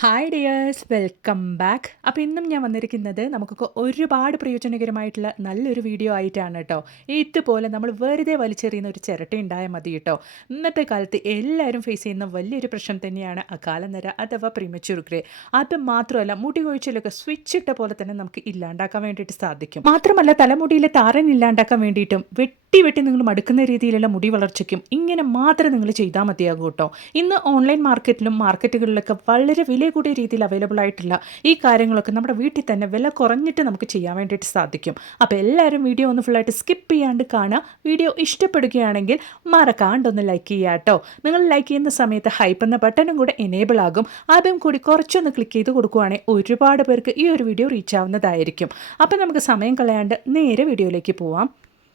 Hi dears welcome back. അപ്പോൾ ഇന്നും ഞാൻ വന്നിരിക്കുന്നത് നമുക്കൊക്കെ ഒരുപാട് പ്രയോജനകരമായിട്ടുള്ള നല്ലൊരു വീഡിയോ ആയിട്ടാണ് കേട്ടോ. ഇതുപോലെ നമ്മൾ വെറുതെ വലിച്ചെറിയുന്ന ഒരു ചിരട്ട ഉണ്ടായാൽ മതി കേട്ടോ. ഇന്നത്തെ കാലത്ത് എല്ലാവരും ഫേസ് ചെയ്യുന്ന വലിയൊരു പ്രശ്നം തന്നെയാണ് അകാലനര അഥവാ പ്രീമച്യൂർ ഗ്രേ. അത് മാത്രമല്ല മുടി കൊഴിച്ചിലൊക്കെ സ്വിച്ച് ഇട്ട പോലെ തന്നെ നമുക്ക് ഇല്ലാണ്ടാക്കാൻ വേണ്ടിയിട്ട് സാധിക്കും. മാത്രമല്ല തലമുടിയിലെ താരൻ ഇല്ലാണ്ടാക്കാൻ വേണ്ടിയിട്ടും വെട്ടി വെട്ടി നിങ്ങൾ മടുക്കുന്ന രീതിയിലുള്ള മുടി വളർച്ചയ്ക്കും ഇങ്ങനെ മാത്രം നിങ്ങൾ ചെയ്താൽ മതിയാകും കേട്ടോ. ഇന്ന് ഓൺലൈൻ മാർക്കറ്റിലും മാർക്കറ്റുകളിലൊക്കെ വളരെ വില കൂടിയ രീതിയിൽ അവൈലബിൾ ആയിട്ടുള്ള ഈ കാര്യങ്ങളൊക്കെ നമ്മുടെ വീട്ടിൽ തന്നെ വില കുറഞ്ഞിട്ട് നമുക്ക് ചെയ്യാൻ വേണ്ടിയിട്ട് സാധിക്കും. അപ്പോൾ എല്ലാവരും വീഡിയോ ഒന്ന് ഫുള്ളായിട്ട് സ്കിപ്പ് ചെയ്യാണ്ട് കാണുക. വീഡിയോ ഇഷ്ടപ്പെടുകയാണെങ്കിൽ മറക്കാണ്ടൊന്ന് ലൈക്ക് ചെയ്യുക കേട്ടോ. നിങ്ങൾ ലൈക്ക് ചെയ്യുന്ന സമയത്ത് ഹൈപ്പ് എന്ന ബട്ടണും കൂടെ എനേബിൾ ആകും. അതും കൂടി കുറച്ചൊന്ന് ക്ലിക്ക് ചെയ്ത് കൊടുക്കുവാണെങ്കിൽ ഒരുപാട് പേർക്ക് ഈ ഒരു വീഡിയോ റീച്ച് ആവുന്നതായിരിക്കും. അപ്പോൾ നമുക്ക് സമയം കളയാണ്ട് നേരെ വീഡിയോയിലേക്ക് പോവാം.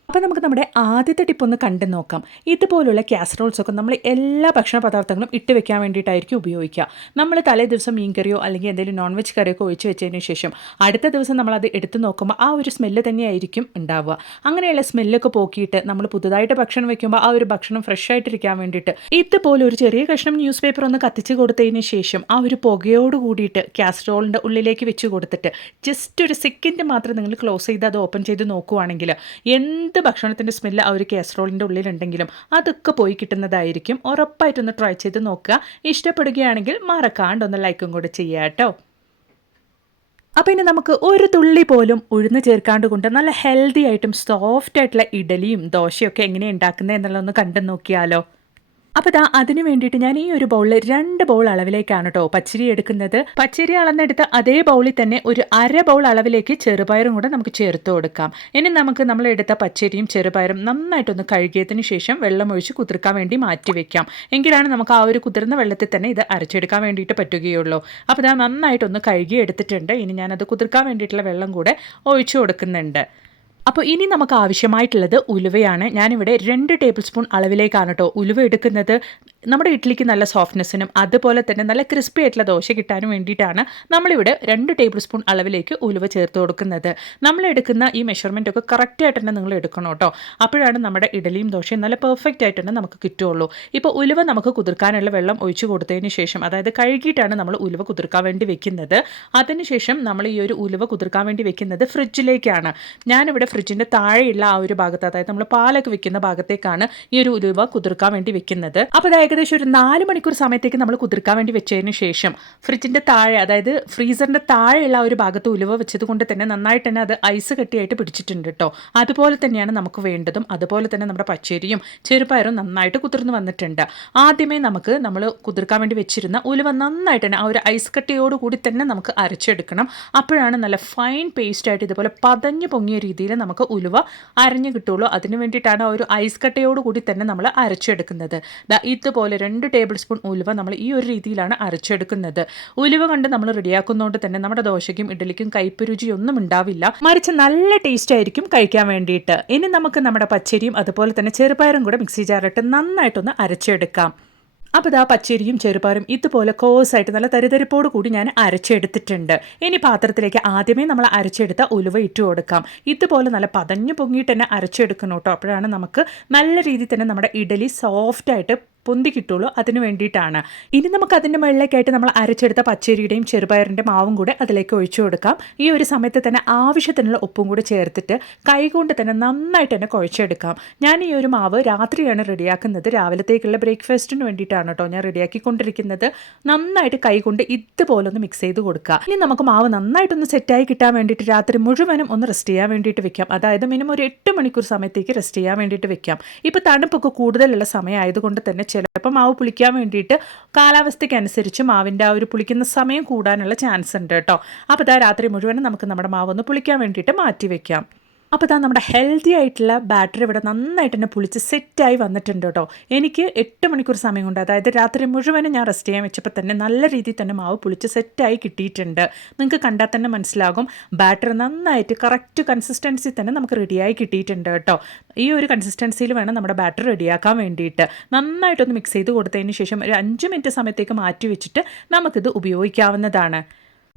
അപ്പോൾ നമുക്ക് നമ്മുടെ ആദ്യത്തെ ടിപ്പ് ഒന്ന് കണ്ടു നോക്കാം. ഇതുപോലുള്ള കാസറോൾസൊക്കെ നമ്മൾ എല്ലാ ഭക്ഷണ പദാർത്ഥങ്ങളും ഇട്ട് വെക്കാൻ വേണ്ടിയിട്ടായിരിക്കും ഉപയോഗിക്കുക. നമ്മൾ തലേ ദിവസം മീൻ കറിയോ അല്ലെങ്കിൽ എന്തെങ്കിലും നോൺ വെജ് കറിയൊക്കെ ഒഴിച്ച് വെച്ചതിന് ശേഷം അടുത്ത ദിവസം നമ്മളത് എടുത്ത് നോക്കുമ്പോൾ ആ ഒരു സ്മെല്ല് തന്നെയായിരിക്കും ഉണ്ടാവുക. അങ്ങനെയുള്ള സ്മെല്ലൊക്കെ പോക്കിയിട്ട് നമ്മൾ പുതുതായിട്ട് ഭക്ഷണം വെക്കുമ്പോൾ ആ ഒരു ഭക്ഷണം ഫ്രഷ് ആയിട്ടിരിക്കാൻ വേണ്ടിയിട്ട് ഇതുപോലെ ഒരു ചെറിയ കഷ്ണം ന്യൂസ് പേപ്പർ ഒന്ന് കത്തിച്ച് കൊടുത്തതിന് ശേഷം ആ ഒരു പുകയോട് കൂടിയിട്ട് കാസറോളിൻ്റെ ഉള്ളിലേക്ക് വെച്ച് കൊടുത്തിട്ട് ജസ്റ്റ് ഒരു സെക്കൻഡ് മാത്രം നിങ്ങൾ ക്ലോസ് ചെയ്ത് അത് ഓപ്പൺ ചെയ്ത് നോക്കുവാണെങ്കിൽ എന്ത് ഭക്ഷണത്തിൻ്റെ സ്മെല്ല് ആ ഒരു കാസറോളിൻ്റെ ഉള്ളിലുണ്ടെങ്കിലും അതൊക്കെ പോയി കിട്ടുന്നതായിരിക്കും. ഉറപ്പായിട്ടൊന്ന് ട്രൈ ചെയ്ത് നോക്കുക. ഇഷ്ടപ്പെടുകയാണെങ്കിൽ മറക്കാണ്ടൊന്ന് ലൈക്കും കൂടെ ചെയ്യുക കേട്ടോ. അപ്പോൾ ഇനി നമുക്ക് ഒരു തുള്ളി പോലും ഉഴുന്ന് ചേർക്കാണ്ട് കൊണ്ട് നല്ല ഹെൽത്തി ആയിട്ടും സോഫ്റ്റ് ആയിട്ടുള്ള ഇഡലിയും ദോശയൊക്കെ എങ്ങനെയാണ് ഉണ്ടാക്കുന്നത് എന്നുള്ളതൊന്ന് കണ്ടു നോക്കിയാലോ. അപ്പോൾ അതിന് വേണ്ടിയിട്ട് ഞാൻ ഈ ഒരു ബൗളിൽ 2 ബൗൾ അളവിലേക്കാണ് കേട്ടോ പച്ചരി എടുക്കുന്നത്. പച്ചരി അളന്നെടുത്ത് അതേ ബൗളിൽ തന്നെ ഒരു അര ബൗൾ അളവിലേക്ക് ചെറുപയറും കൂടെ നമുക്ക് ചേർത്ത് കൊടുക്കാം. ഇനി നമുക്ക് നമ്മൾ എടുത്ത പച്ചരിയും ചെറുപയറും നന്നായിട്ടൊന്ന് കഴുകിയതിന് ശേഷം വെള്ളം ഒഴിച്ച് കുതിർക്കാൻ വേണ്ടി മാറ്റി വെക്കാം. എങ്കിലാണ് നമുക്ക് ആ ഒരു കുതിർന്ന വെള്ളത്തിൽ തന്നെ ഇത് അരച്ചെടുക്കാൻ വേണ്ടിയിട്ട് പറ്റുകയുള്ളൂ. അപ്പോൾ നന്നായിട്ടൊന്ന് കഴുകി എടുത്തിട്ടുണ്ട്. ഇനി ഞാനത് കുതിർക്കാൻ വേണ്ടിയിട്ടുള്ള വെള്ളം കൂടെ ഒഴിച്ചു കൊടുക്കുന്നുണ്ട്. അപ്പോൾ ഇനി നമുക്ക് ആവശ്യമായിട്ടുള്ളത് ഉലുവയാണ്. ഞാനിവിടെ 2 ടേബിൾ സ്പൂൺ അളവിലേക്കാണ് കേട്ടോ ഉലുവ എടുക്കുന്നത്. നമ്മുടെ ഇഡ്ഡലിക്ക് നല്ല സോഫ്റ്റ്നെസ്സിനും അതുപോലെ തന്നെ നല്ല ക്രിസ്പി ആയിട്ടുള്ള ദോശ കിട്ടാനും വേണ്ടിയിട്ടാണ് നമ്മളിവിടെ 2 ടേബിൾ സ്പൂൺ അളവിലേക്ക് ഉലുവ ചേർത്ത് കൊടുക്കുന്നത്. നമ്മൾ എടുക്കുന്ന ഈ മെഷർമെൻ്റ് ഒക്കെ കറക്റ്റായിട്ട് തന്നെ നിങ്ങൾ എടുക്കണം കേട്ടോ. അപ്പോഴാണ് നമ്മുടെ ഇഡലിയും ദോശയും നല്ല പെർഫെക്റ്റ് ആയിട്ട് തന്നെ നമുക്ക് കിട്ടുകയുള്ളൂ. ഇപ്പോൾ ഉലുവ നമുക്ക് കുതിർക്കാനുള്ള വെള്ളം ഒഴിച്ച് കൊടുത്തതിന് ശേഷം അതായത് കഴുകിയിട്ടാണ് നമ്മൾ ഉലുവ കുതിർക്കാൻ വേണ്ടി വെക്കുന്നത്. അതിനുശേഷം നമ്മൾ ഈ ഒരു ഉലുവ കുതിർക്കാൻ വേണ്ടി വെക്കുന്നത് ഫ്രിഡ്ജിലേക്കാണ്. ഞാനിവിടെ ഫ്രിഡ്ജിൻ്റെ താഴെയുള്ള ആ ഒരു ഭാഗത്ത് അതായത് നമ്മൾ പാലൊക്കെ വെക്കുന്ന ഭാഗത്തേക്കാണ് ഈ ഒരു ഉലുവ കുതിർക്കാൻ വേണ്ടി വെക്കുന്നത്. അപ്പോൾ അത് ഏകദേശം ഒരു 4 മണിക്കൂർ സമയത്തേക്ക് നമ്മൾ കുതിർക്കാൻ വേണ്ടി വെച്ചതിന് ശേഷം ഫ്രിഡ്ജിൻ്റെ താഴെ അതായത് ഫ്രീസറിൻ്റെ താഴെയുള്ള ആ ഒരു ഭാഗത്ത് ഉലുവ വെച്ചത് കൊണ്ട് തന്നെ നന്നായിട്ട് തന്നെ അത് ഐസ് കെട്ടിയായിട്ട് പിടിച്ചിട്ടുണ്ട് കേട്ടോ. അതുപോലെ തന്നെയാണ് നമുക്ക് വേണ്ടതും. അതുപോലെ തന്നെ നമ്മുടെ പച്ചരിയും ചെറുപയറും നന്നായിട്ട് കുതിർന്ന് വന്നിട്ടുണ്ട്. ആദ്യമേ നമ്മൾ കുതിർക്കാൻ വേണ്ടി വെച്ചിരുന്ന ഉലുവ നന്നായിട്ട് തന്നെ ആ ഒരു ഐസ് കട്ടിയോട് കൂടി തന്നെ നമുക്ക് അരച്ചെടുക്കണം. അപ്പോഴാണ് നല്ല ഫൈൻ പേസ്റ്റായിട്ട് ഇതുപോലെ പതഞ്ഞു പൊങ്ങിയ രീതിയിൽ നമുക്ക് ഉലുവ അരഞ്ഞു കിട്ടുള്ളൂ. അതിന് വേണ്ടിയിട്ടാണ് ആ ഒരു ഐസ് കട്ടയോട് കൂടി തന്നെ നമ്മൾ അരച്ചെടുക്കുന്നത്. ഇതുപോലെ 2 ടേബിൾ സ്പൂൺ ഉലുവ നമ്മൾ ഈ ഒരു രീതിയിലാണ് അരച്ചെടുക്കുന്നത്. ഉലുവ കണ്ട് നമ്മൾ റെഡിയാക്കുന്നതുകൊണ്ട് തന്നെ നമ്മുടെ ദോശയ്ക്കും ഇഡലിക്കും കയ്പ്പ് രുചിയൊന്നും ഉണ്ടാവില്ല, മറിച്ച് നല്ല ടേസ്റ്റ് ആയിരിക്കും കഴിക്കാൻ വേണ്ടിയിട്ട്. ഇനി നമുക്ക് നമ്മുടെ പച്ചരിയും അതുപോലെ തന്നെ ചെറുപയറും കൂടെ മിക്സി ജാറിട്ട് നന്നായിട്ടൊന്ന് അരച്ചെടുക്കാം. അപ്പോൾ പച്ചരിയും ചെറുപയറും ഇതുപോലെ കോഴ്സായിട്ട് നല്ല തരിതരിപ്പോട് കൂടി ഞാൻ അരച്ചെടുത്തിട്ടുണ്ട്. ഇനി പാത്രത്തിലേക്ക് ആദ്യമേ നമ്മൾ അരച്ചെടുത്ത ഉലുവ ഇട്ട് കൊടുക്കാം. ഇതുപോലെ നല്ല പതഞ്ഞു പൊങ്ങിയിട്ട് തന്നെ അരച്ചെടുക്കണം കേട്ടോ. അപ്പോഴാണ് നമുക്ക് നല്ല രീതിയിൽ തന്നെ നമ്മുടെ ഇഡലി സോഫ്റ്റായിട്ട് പൊന്തി കിട്ടുള്ളൂ. അതിന് വേണ്ടിയിട്ടാണ്. ഇനി നമുക്ക് അതിൻ്റെ മുകളിലേക്കായിട്ട് നമ്മൾ അരച്ചെടുത്ത പച്ചരിയുടെയും ചെറുപയറിൻ്റെ മാവും കൂടെ അതിലേക്ക് ഒഴിച്ചു കൊടുക്കാം. ഈ ഒരു സമയത്ത് തന്നെ ആവശ്യത്തിനുള്ള ഉപ്പും കൂടെ ചേർത്തിട്ട് കൈകൊണ്ട് തന്നെ നന്നായിട്ട് തന്നെ കുഴച്ചെടുക്കാം. ഞാൻ ഈ ഒരു മാവ് രാത്രിയാണ് റെഡിയാക്കുന്നത്. രാവിലത്തേക്കുള്ള ബ്രേക്ക്ഫാസ്റ്റിന് വേണ്ടിയിട്ടാണ് കേട്ടോ ഞാൻ റെഡിയാക്കിക്കൊണ്ടിരിക്കുന്നത്. നന്നായിട്ട് കൈകൊണ്ട് ഇതുപോലെ ഒന്ന് മിക്സ് ചെയ്ത് കൊടുക്കുക. ഇനി നമുക്ക് മാവ് നന്നായിട്ടൊന്ന് സെറ്റായി കിട്ടാൻ വേണ്ടിയിട്ട് രാത്രി മുഴുവനും ഒന്ന് റെസ്റ്റ് ചെയ്യാൻ വേണ്ടിയിട്ട് വെക്കാം. അതായത് മിനിമം ഒരു 8 മണിക്കൂർ സമയത്തേക്ക് റെസ്റ്റ് ചെയ്യാൻ വേണ്ടിയിട്ട് വെക്കാം. ഇപ്പോൾ തണുപ്പൊക്കെ കൂടുതലുള്ള സമയമായതുകൊണ്ട് തന്നെ ചിലപ്പോൾ മാവ് പുളിക്കാൻ വേണ്ടിയിട്ട് കാലാവസ്ഥയ്ക്കനുസരിച്ച് മാവിൻ്റെ ആ ഒരു പുളിക്കുന്ന സമയം കൂടാനുള്ള ചാൻസ് ഉണ്ട് കേട്ടോ. അപ്പോൾ രാത്രി മുഴുവനും നമുക്ക് നമ്മുടെ മാവ് ഒന്ന് പുളിക്കാൻ വേണ്ടിയിട്ട് മാറ്റി വെക്കാം. അപ്പോൾ നമ്മുടെ ഹെൽത്തി ആയിട്ടുള്ള ബാറ്ററി ഇവിടെ നന്നായിട്ട് തന്നെ പുളിച്ച് സെറ്റായി വന്നിട്ടുണ്ട് കേട്ടോ. എനിക്ക് 8 മണിക്കൂർ സമയം കൊണ്ട് അതായത് രാത്രി മുഴുവനും ഞാൻ റെസ്റ്റ് ചെയ്യാൻ വെച്ചപ്പോൾ തന്നെ നല്ല രീതിയിൽ തന്നെ മാവ് പുളിച്ച് സെറ്റായി കിട്ടിയിട്ടുണ്ട്. നിങ്ങൾക്ക് കണ്ടാൽ തന്നെ മനസ്സിലാകും ബാറ്ററി നന്നായിട്ട് കറക്റ്റ് കൺസിസ്റ്റൻസി തന്നെ നമുക്ക് റെഡിയായി കിട്ടിയിട്ടുണ്ട് കേട്ടോ. ഈ ഒരു കൺസിസ്റ്റൻസിയിൽ വേണം നമ്മുടെ ബാറ്ററി റെഡിയാക്കാൻ വേണ്ടിയിട്ട്. നന്നായിട്ടൊന്ന് മിക്സ് ചെയ്ത് കൊടുത്തതിന് ശേഷം ഒരു 5 മിനിറ്റ് സമയത്തേക്ക് മാറ്റി വെച്ചിട്ട് നമുക്കിത് ഉപയോഗിക്കാവുന്നതാണ്.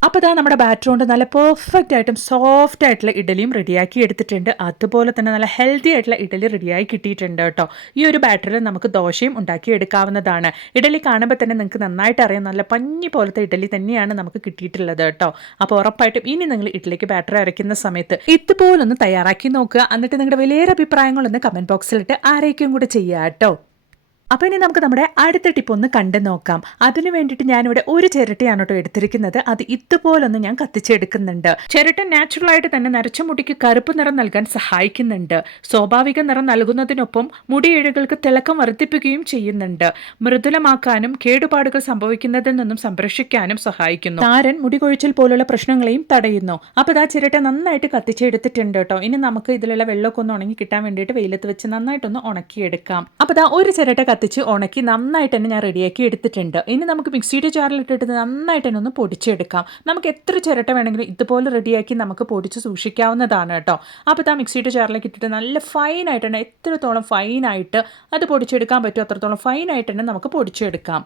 അപ്പോൾ ഇതാ നമ്മുടെ ബാറ്റർ കൊണ്ട് നല്ല പെർഫെക്റ്റ് ആയിട്ടും സോഫ്റ്റ് ആയിട്ടുള്ള ഇഡലിയും റെഡിയാക്കി എടുത്തിട്ടുണ്ട്. അതുപോലെ തന്നെ നല്ല ഹെൽത്തി ആയിട്ടുള്ള ഇഡലി റെഡിയായി കിട്ടിയിട്ടുണ്ട് കേട്ടോ. ഈ ഒരു ബാറ്ററിൽ നമുക്ക് ദോശയും ഉണ്ടാക്കി എടുക്കാവുന്നതാണ്. ഇഡലി കാണുമ്പോൾ തന്നെ നിങ്ങൾക്ക് നന്നായിട്ട് അറിയാം, നല്ല പഞ്ഞി പോലത്തെ ഇഡലി തന്നെയാണ് നമുക്ക് കിട്ടിയിട്ടുള്ളത് കേട്ടോ. അപ്പോൾ ഉറപ്പായിട്ടും ഇനി നിങ്ങൾ ഇഡലിക്ക് ബാറ്റർ അരയ്ക്കുന്ന സമയത്ത് ഇതുപോലൊന്ന് തയ്യാറാക്കി നോക്കുക. എന്നിട്ട് നിങ്ങളുടെ വലിയൊരു അഭിപ്രായങ്ങളൊന്ന് കമൻറ്റ് ബോക്സിലിട്ട് ആരേക്കും കൂടെ ചെയ്യുക കേട്ടോ. അപ്പോൾ ഇനി നമുക്ക് നമ്മുടെ അടുത്ത ടിപ്പ് ഒന്ന് കണ്ടു നോക്കാം. അതിന് വേണ്ടിയിട്ട് ഞാനിവിടെ ഒരു ചിരട്ടയാണ് കേട്ടോ എടുത്തിരിക്കുന്നത്. അത് ഇതുപോലൊന്ന് ഞാൻ കത്തിച്ചെടുക്കുന്നുണ്ട്. ചിരട്ട നാച്ചുറലായിട്ട് തന്നെ നരച്ച മുടിക്ക് കറുപ്പ് നിറം നൽകാൻ സഹായിക്കുന്നുണ്ട്. സ്വാഭാവിക നിറം നൽകുന്നതിനൊപ്പം മുടിയിഴകൾക്ക് തിളക്കം വർദ്ധിപ്പിക്കുകയും ചെയ്യുന്നുണ്ട്. മൃദുലമാക്കാനും കേടുപാടുകൾ സംഭവിക്കുന്നതിൽ നിന്നും സംരക്ഷിക്കാനും സഹായിക്കുന്നു. താരൻ, മുടി കൊഴിച്ചിൽ പോലുള്ള പ്രശ്നങ്ങളെയും തടയുന്നു. അപ്പോൾ ഇതാ ചിരട്ട നന്നായിട്ട് കത്തിച്ചെടുത്തിട്ടുണ്ട് കേട്ടോ. ഇനി നമുക്ക് ഇതിലുള്ള വെള്ളമൊക്കെ ഒന്ന് ഉണങ്ങി കിട്ടാൻ വേണ്ടിയിട്ട് വെയിലത്ത് വെച്ച് നന്നായിട്ടൊന്ന് ഉണക്കിയെടുക്കാം. അപ്പോൾ ഇതാ ഒരു ചിരട്ട കത്തിച്ച് ഉണക്കി നന്നായിട്ട് തന്നെ ഞാൻ റെഡിയാക്കി എടുത്തിട്ടുണ്ട്. ഇനി നമുക്ക് മിക്സിയുടെ ജാറിലിട്ടിട്ട് നന്നായിട്ട് തന്നെ ഒന്ന് പൊടിച്ചെടുക്കാം. നമുക്ക് എത്ര ചിരട്ട വേണമെങ്കിലും ഇതുപോലെ റെഡിയാക്കി നമുക്ക് പൊടിച്ച് സൂക്ഷിക്കാവുന്നതാണ് കേട്ടോ. അപ്പോൾ ഇതാ മിക്സിയുടെ ജാറിലേക്ക് ഇട്ടിട്ട് നല്ല ഫൈനായിട്ട് തന്നെ, എത്രത്തോളം ഫൈനായിട്ട് അത് പൊടിച്ചെടുക്കാൻ പറ്റുമോ അത്രത്തോളം ഫൈനായിട്ട് തന്നെ നമുക്ക് പൊടിച്ചെടുക്കാം.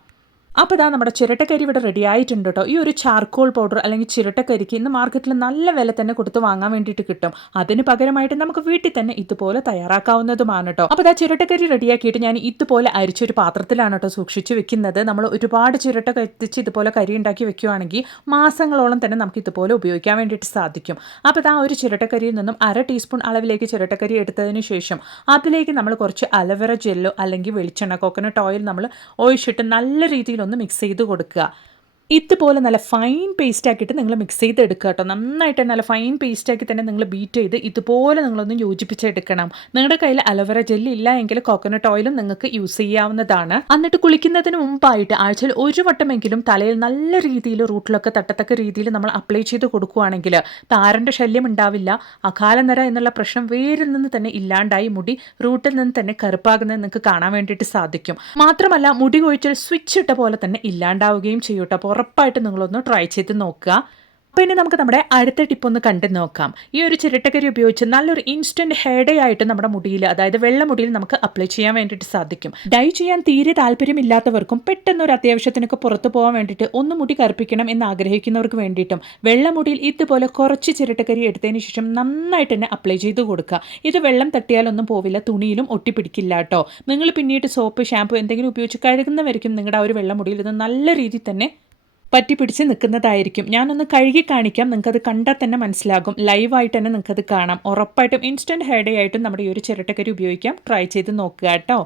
അപ്പോൾ ഇതാ നമ്മുടെ ചിരട്ടക്കരി ഇവിടെ റെഡി ആയിട്ടുണ്ട് കേട്ടോ. ഈ ഒരു ചാർക്കോൾ പൗഡർ അല്ലെങ്കിൽ ചിരട്ടക്കരിക്ക് ഇന്ന് മാർക്കറ്റിൽ നല്ല വില തന്നെ കൊടുത്ത് വാങ്ങാൻ വേണ്ടിയിട്ട് കിട്ടും. അതിന് പകരമായിട്ട് നമുക്ക് വീട്ടിൽ തന്നെ ഇതുപോലെ തയ്യാറാക്കാവുന്നതുമാണ് കേട്ടോ. അപ്പോൾ ഇതാ ചിരട്ടക്കരി റെഡിയാക്കിയിട്ട് ഞാൻ ഇതുപോലെ അരിച്ചൊരു പാത്രത്തിലാണ് കേട്ടോ സൂക്ഷിച്ച് വെക്കുന്നത്. നമ്മൾ ഒരുപാട് ചിരട്ട കത്തിച്ച് ഇതുപോലെ കരി ഉണ്ടാക്കി വെക്കുകയാണെങ്കിൽ മാസങ്ങളോളം തന്നെ നമുക്ക് ഇതുപോലെ ഉപയോഗിക്കാൻ വേണ്ടിയിട്ട് സാധിക്കും. അപ്പോൾ ഇതാ ഒരു ചിരട്ടക്കരിയിൽ നിന്നും 1/2 ടീസ്പൂൺ അളവിലേക്ക് ചിരട്ടക്കരി എടുത്തതിന് ശേഷം അതിലേക്ക് നമ്മൾ കുറച്ച് അലവേറ ജെല്ലോ അല്ലെങ്കിൽ വെളിച്ചെണ്ണ, കോക്കനട്ട് ഓയിൽ നമ്മൾ ഒഴിച്ചിട്ട് നല്ല രീതിയിൽ ഒന്ന് മിക്സ് ചെയ്ത് കൊടുക്കുക. ഇതുപോലെ നല്ല ഫൈൻ പേസ്റ്റ് ആക്കിയിട്ട് നിങ്ങൾ മിക്സ് ചെയ്തെടുക്കുക കേട്ടോ. നന്നായിട്ട് നല്ല ഫൈൻ പേസ്റ്റ് ആക്കി തന്നെ നിങ്ങൾ ബീറ്റ് ചെയ്ത് ഇതുപോലെ നിങ്ങളൊന്ന് യോജിപ്പിച്ചെടുക്കണം. നിങ്ങളുടെ കയ്യിൽ അലോവേറ ജെല്ലി ഇല്ല എങ്കിൽ കോക്കനട്ട് ഓയിലും നിങ്ങൾക്ക് യൂസ് ചെയ്യാവുന്നതാണ്. എന്നിട്ട് കുളിക്കുന്നതിന് മുമ്പായിട്ട് ആഴ്ചയിൽ ഒരു വട്ടമെങ്കിലും തലയിൽ നല്ല രീതിയിൽ റൂട്ടിലൊക്കെ തട്ടത്തക്ക രീതിയിൽ നമ്മൾ അപ്ലൈ ചെയ്ത് കൊടുക്കുകയാണെങ്കിൽ താരൻ്റെ ശല്യം ഉണ്ടാവില്ല. അകാലനര എന്നുള്ള പ്രശ്നം വേരിൽ നിന്ന് തന്നെ ഇല്ലാണ്ടായി മുടി റൂട്ടിൽ നിന്ന് തന്നെ കറുപ്പാകുന്നത് നിങ്ങൾക്ക് കാണാൻ വേണ്ടിയിട്ട് സാധിക്കും. മാത്രമല്ല മുടി കൊഴിച്ചിൽ സ്വിച്ച് ഇട്ട പോലെ തന്നെ ഇല്ലാണ്ടാവുകയും ചെയ്യും കേട്ടോ. ഉറപ്പായിട്ട് നിങ്ങളൊന്ന് ട്രൈ ചെയ്ത് നോക്കുക. അപ്പോൾ ഇനി നമുക്ക് നമ്മുടെ അടുത്ത ടിപ്പ് ഒന്ന് കണ്ടു നോക്കാം. ഈ ഒരു ചിരട്ടക്കരി ഉപയോഗിച്ച് നല്ലൊരു ഇൻസ്റ്റന്റ് ഹെയർ ഡേ ആയിട്ട് നമ്മുടെ മുടിയിൽ, അതായത് വെള്ള മുടിയിൽ നമുക്ക് അപ്ലൈ ചെയ്യാൻ വേണ്ടിയിട്ട് സാധിക്കും. ഡൈ ചെയ്യാൻ തീരെ താല്പര്യമില്ലാത്തവർക്കും പെട്ടെന്ന് ഒരു അത്യാവശ്യത്തിനൊക്കെ പുറത്തു പോകാൻ വേണ്ടിയിട്ട് ഒന്ന് മുടി കറുപ്പിക്കണം എന്ന് ആഗ്രഹിക്കുന്നവർക്ക് വേണ്ടിയിട്ടും വെള്ള മുടിയിൽ ഇതുപോലെ കുറച്ച് ചിരട്ടക്കരി എടുത്തതിന് ശേഷം നന്നായിട്ട് തന്നെ അപ്ലൈ ചെയ്ത് കൊടുക്കുക. ഇത് വെള്ളം തട്ടിയാലൊന്നും പോവില്ല, തുണിയിലും ഒട്ടിപ്പിടിക്കില്ല കേട്ടോ. നിങ്ങൾ പിന്നീട് സോപ്പ്, ഷാമ്പു എന്തെങ്കിലും ഉപയോഗിച്ച് കഴുകുന്നവരിക്കും നിങ്ങളുടെ ആ ഒരു വെള്ള മുടിയിൽ ഇത് നല്ല രീതിയിൽ തന്നെ പറ്റിപ്പിടിച്ച് നിൽക്കുന്നതായിരിക്കും. ഞാനൊന്ന് കഴുകി കാണിക്കാം, നിങ്ങൾക്കത് കണ്ടാൽ തന്നെ മനസ്സിലാകും. ലൈവായിട്ട് തന്നെ നിങ്ങൾക്കത് കാണാം. ഉറപ്പായിട്ടും ഇൻസ്റ്റൻറ്റ് ഹെയർ ഡേ ആയിട്ടും നമ്മുടെ ഈ ഒരു ചിരട്ടക്കരി ഉപയോഗിക്കാം. ട്രൈ ചെയ്ത് നോക്കുക കേട്ടോ.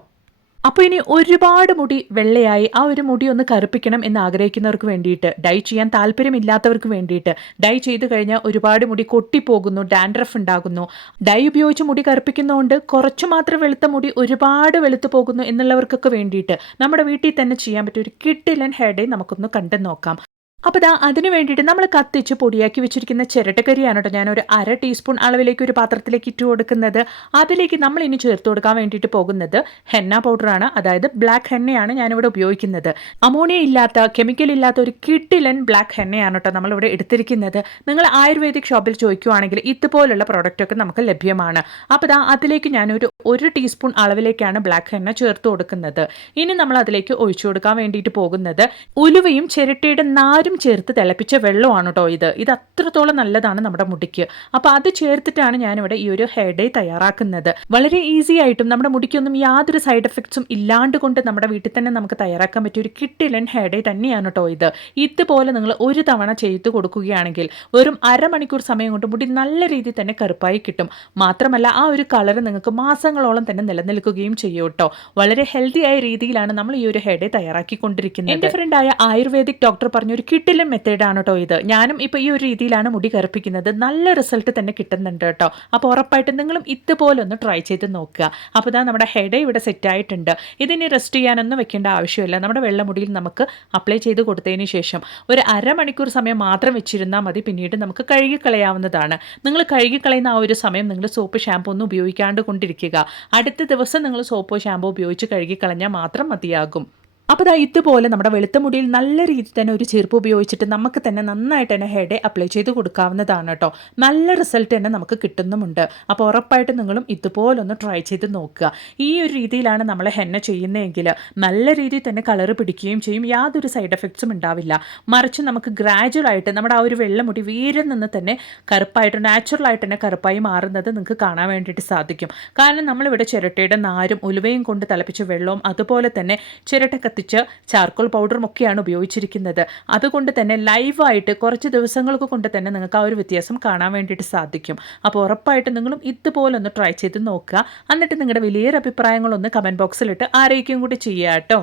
അപ്പോൾ ഇനി ഒരുപാട് മുടി വെള്ളയായി ആ ഒരു മുടി ഒന്ന് കറുപ്പിക്കണം എന്ന് ആഗ്രഹിക്കുന്നവർക്ക് വേണ്ടിയിട്ട്, ഡൈ ചെയ്യാൻ താല്പര്യമില്ലാത്തവർക്ക് വേണ്ടിയിട്ട്, ഡൈ ചെയ്ത് കഴിഞ്ഞാൽ ഒരുപാട് മുടി കൊട്ടിപ്പോകുന്നു, ഡാൻഡ്രഫ് ഉണ്ടാകുന്നു, ഡൈ ഉപയോഗിച്ച് മുടി കറുപ്പിക്കുന്നതുകൊണ്ട് കുറച്ചു മാത്രം വെളുത്ത മുടി ഒരുപാട് വെളുത്തു പോകുന്നു എന്നുള്ളവർക്കൊക്കെ വേണ്ടിയിട്ട് നമ്മുടെ വീട്ടിൽ തന്നെ ചെയ്യാൻ പറ്റിയ ഒരു കിഡിലൻ ഹെയർ ഡേ നമുക്കൊന്ന് കണ്ടു നോക്കാം. അപ്പോൾ ഇതാ അതിന് വേണ്ടിയിട്ട് നമ്മൾ കത്തിച്ച് പൊടിയാക്കി വെച്ചിരിക്കുന്ന ചിരട്ടക്കരിയാണ് കേട്ടോ ഞാനൊരു 1/2 ടീസ്പൂൺ അളവിലേക്ക് ഒരു പാത്രത്തിലേക്ക് ഇട്ട് കൊടുക്കുന്നത്. അതിലേക്ക് നമ്മൾ ഇനി ചേർത്ത് കൊടുക്കാൻ വേണ്ടിയിട്ട് പോകുന്നത് ഹെന്ന പൗഡറാണ്, അതായത് ബ്ലാക്ക് ഹെന്നയാണ് ഞാനിവിടെ ഉപയോഗിക്കുന്നത്. അമോണിയ ഇല്ലാത്ത, കെമിക്കൽ ഇല്ലാത്ത ഒരു കിഡിലൻ ബ്ലാക്ക് ഹെന്നയാണ് കേട്ടോ നമ്മളിവിടെ എടുത്തിരിക്കുന്നത്. നിങ്ങൾ ആയുർവേദിക് ഷോപ്പിൽ ചോദിക്കുവാണെങ്കിൽ ഇതുപോലുള്ള പ്രോഡക്റ്റൊക്കെ നമുക്ക് ലഭ്യമാണ്. അപ്പോൾ ഇതാ അതിലേക്ക് ഞാനൊരു 1 ടീസ്പൂൺ അളവിലേക്കാണ് ബ്ലാക്ക് ഹെന്ന ചേർത്ത് കൊടുക്കുന്നത്. ഇനി നമ്മൾ അതിലേക്ക് ഒഴിച്ചു കൊടുക്കാൻ വേണ്ടിയിട്ട് പോകുന്നത് ഉലുവയും ചിരട്ടയുടെ നാരും ചേർത്ത് തിളപ്പിച്ച വെള്ളമാണ് കേട്ടോ. ഇത് അത്രത്തോളം നല്ലതാണ് നമ്മുടെ മുടിക്ക്. അപ്പോൾ അത് ചേർത്തിട്ടാണ് ഞാനിവിടെ ഈ ഒരു ഹെയർ ഡേ തയ്യാറാക്കുന്നത്. വളരെ ഈസി ആയിട്ടും നമ്മുടെ മുടിക്കൊന്നും യാതൊരു സൈഡ് എഫക്ട്സും ഇല്ലാണ്ട് കൊണ്ട് നമ്മുടെ വീട്ടിൽ തന്നെ നമുക്ക് തയ്യാറാക്കാൻ പറ്റിയ ഒരു കിഡിലൻ ഹെയർ ഡേ തന്നെയാണ് കേട്ടോ ഇത്. ഇതുപോലെ നിങ്ങൾ ഒരു തവണ ചെയ്ത് കൊടുക്കുകയാണെങ്കിൽ വെറും അരമണിക്കൂർ സമയം കൊണ്ട് മുടി നല്ല രീതിയിൽ തന്നെ കറുപ്പായി കിട്ടും. മാത്രമല്ല ആ ഒരു കളർ നിങ്ങൾക്ക് മാസങ്ങളോളം തന്നെ നിലനിൽക്കുകയും ചെയ്യും കേട്ടോ. വളരെ ഹെൽത്തി ആയ രീതിയിലാണ് നമ്മൾ ഈ ഒരു ഹെയർ ഡേ തയ്യാറാക്കിക്കൊണ്ടിരിക്കുന്നത്. എൻ്റെ ഫ്രണ്ടായ ആയുർവേദിക് ഡോക്ടർ പറഞ്ഞൊരു കിഡിലൻ മെത്തേഡാണ് കേട്ടോ ഇത്. ഞാനും ഇപ്പോൾ ഈ ഒരു രീതിയിലാണ് മുടി കറുപ്പിക്കുന്നത്. നല്ല റിസൾട്ട് തന്നെ കിട്ടുന്നുണ്ട് കേട്ടോ. അപ്പോൾ ഉറപ്പായിട്ടും നിങ്ങളും ഇതുപോലെ ഒന്ന് ട്രൈ ചെയ്ത് നോക്കുക. അപ്പോൾ ഇതാ നമ്മുടെ ഹെയർ ഡേ ഇവിടെ സെറ്റ് ആയിട്ടുണ്ട്. ഇതിനി റെസ്റ്റ് ചെയ്യാനൊന്നും വെക്കേണ്ട ആവശ്യമില്ല. നമ്മുടെ വെള്ളമുടിയിൽ നമുക്ക് അപ്ലൈ ചെയ്ത് കൊടുത്തതിന് ശേഷം ഒരു അരമണിക്കൂർ സമയം മാത്രം വെച്ചിരുന്നാൽ മതി. പിന്നീട് നമുക്ക് കഴുകിക്കളയാവുന്നതാണ്. നിങ്ങൾ കഴുകിക്കളയുന്ന ആ ഒരു സമയം നിങ്ങൾ സോപ്പ്, ഷാമ്പു ഒന്നും ഉപയോഗിക്കാണ്ട് കൊണ്ടിരിക്കുക. അടുത്ത ദിവസം നിങ്ങൾ സോപ്പോ ഷാമ്പോ ഉപയോഗിച്ച് കഴുകിക്കളഞ്ഞാൽ മാത്രം മതിയാകും. അപ്പോൾ ദാ ഇതുപോലെ നമ്മുടെ വെളുത്ത മുടിയിൽ നല്ല രീതിയിൽ തന്നെ ഒരു ചീർപ്പ് ഉപയോഗിച്ചിട്ട് നമുക്ക് തന്നെ നന്നായിട്ട് തന്നെ ഹെഡ് അപ്ലൈ ചെയ്ത് കൊടുക്കാവുന്നതാണ് കേട്ടോ. നല്ല റിസൾട്ട് തന്നെ നമുക്ക് കിട്ടുന്നുമുണ്ട്. അപ്പോൾ ഉറപ്പായിട്ടും നിങ്ങളും ഇതുപോലൊന്ന് ട്രൈ ചെയ്ത് നോക്കുക. ഈ ഒരു രീതിയിലാണ് നമ്മൾ ഹെന്ന ചെയ്യുന്നതെങ്കിൽ നല്ല രീതിയിൽ തന്നെ കളർ പിടിക്കുകയും ചെയ്യും. യാതൊരു സൈഡ് എഫക്ട്സും ഉണ്ടാവില്ല. മറിച്ച് നമുക്ക് ഗ്രാജുവലായിട്ട് നമ്മുടെ ആ ഒരു വെള്ളമുടി വീരിൽ നിന്ന് തന്നെ കറുപ്പായിട്ട് നാച്ചുറലായിട്ട് തന്നെ കറുപ്പായി മാറുന്നത് നിങ്ങൾക്ക് കാണാൻ വേണ്ടിയിട്ട് സാധിക്കും. കാരണം നമ്മളിവിടെ ചിരട്ടയുടെ നാരും ഉലുവയും കൊണ്ട് തിളപ്പിച്ച വെള്ളവും അതുപോലെ തന്നെ ചിരട്ട കത്തിച്ച് ചാർക്കോൾ പൗഡറും ഒക്കെയാണ് ഉപയോഗിച്ചിരിക്കുന്നത്. അതുകൊണ്ട് തന്നെ ലൈവായിട്ട് കുറച്ച് ദിവസങ്ങൾക്ക് കൊണ്ട് തന്നെ നിങ്ങൾക്ക് ആ ഒരു വ്യത്യാസം കാണാൻ വേണ്ടിയിട്ട് സാധിക്കും. അപ്പോൾ ഉറപ്പായിട്ടും നിങ്ങളും ഇതുപോലെ ഒന്ന് ട്രൈ ചെയ്ത് നോക്കുക. എന്നിട്ട് നിങ്ങളുടെ വലിയൊരു അഭിപ്രായങ്ങളൊന്ന് കമൻറ്റ് ബോക്സിലിട്ട് ആരെയും കൂടി ചെയ്യുക കേട്ടോ.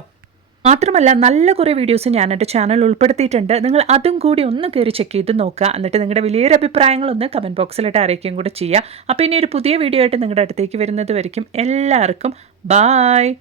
മാത്രമല്ല നല്ല കുറേ വീഡിയോസ് ഞാൻ എൻ്റെ ചാനൽ ഉൾപ്പെടുത്തിയിട്ടുണ്ട്. നിങ്ങൾ അതും കൂടി ഒന്ന് കയറി ചെക്ക് ചെയ്ത് നോക്കുക. എന്നിട്ട് നിങ്ങളുടെ വലിയൊരു അഭിപ്രായങ്ങളൊന്ന് കമൻറ്റ് ബോക്സിലിട്ട് അറിയിക്കുകയും കൂടെ ചെയ്യുക. അപ്പോൾ ഇനി ഒരു പുതിയ വീഡിയോ ആയിട്ട് നിങ്ങളുടെ അടുത്തേക്ക് വരുന്നത് വരയ്ക്കും എല്ലാവർക്കും ബായ്.